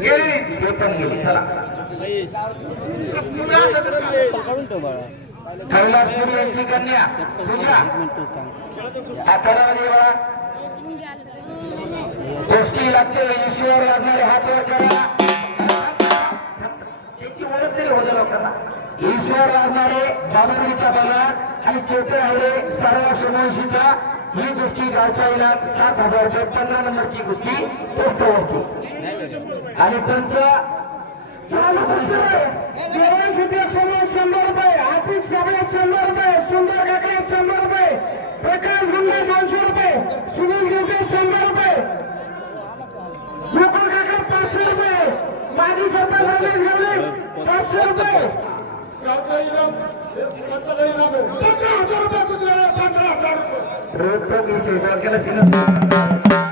गेली ते पण गेली चला कैलासपूर यांची कन्या पूजा लागते ईश्वर लागणारे हात वर करा त्याची ओळख तरी होते लोकांना ईश्वर लागणारे बाबुर्डीचा बघा आणि चेते आहे सर्व समोरशीचा ही गोष्टी गावच्या इलाज सात हजार रुपये पंधरा नंबरची गोष्टी पोस्ट पोस्टवरची आणि त्यांचं शंभर रुपये आतिश सगळ्यात शंभर रुपये सुंदर काकडे शंभर रुपये प्रकाश गुंडे दोनशे रुपये सुनील गुंडे शंभर रुपये मुकुल काका पाचशे रुपये माजी सरपंच रमेश गवळे पाचशे रुपये रोज विषय केला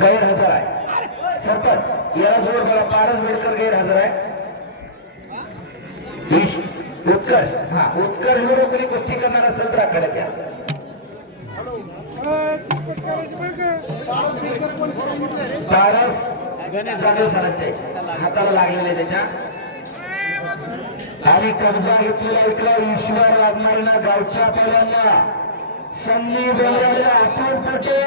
गैरहजर आहे. सरपंच याला जोड बघा पारस बेडकर गैरहजर आहे. उत्कर्ष. हा उत्कर्ष बरोबर कोणी गोष्टी करणारा असेल तर आकडे द्या. पारस हाताला लागलेले त्याच्या. आणि कब्जा घेतलेला इकडा ईश्वर लागणार ना गावच्या पहिल्यांदा. সামনে বেঙ্গলের আসর থেকে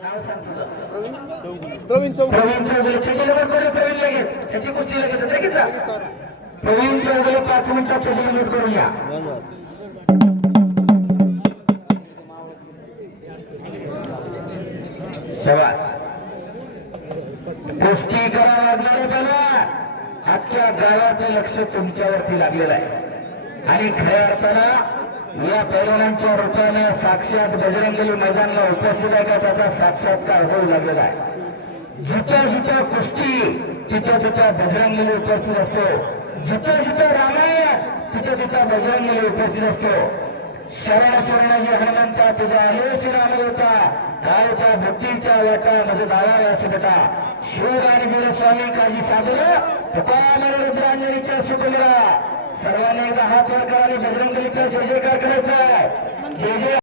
प्रवीण चौक त्याची कुस्ती लगेच. प्रवीण पाच मिनिटात चिठ्ठी नोट करून या. शबास. कुस्ती करा लागणारे बघा अख्ख्या गावाचं लक्ष तुमच्यावरती लागलेलं आहे. आणि खऱ्या अर्थानं या पैलवानांच्या रूपाने साक्षात बजरंगली मैदानला उपस्थित आहे का? त्याचा साक्षात्कार होऊ लागलेला आहे. जिथं जिथं कुस्ती तिथं तिथं बजरंगली उपस्थित असतो. जिथं जिथं रामायण तिथं तिथं बजरंगली उपस्थित असतो. शरण शरणाजी हनुमंता तुझ्या आलेश राम होता. काय त्या भक्तीच्या वाटामध्ये दावा असं बेटा आणि वीर स्वामी काजी साधलं तुका रुद्रांजलीच्या सुकुलरा सर्वांनी एकदा हात वर करा आणि बजरंगलीचा जय जयकार करायचा जय जय.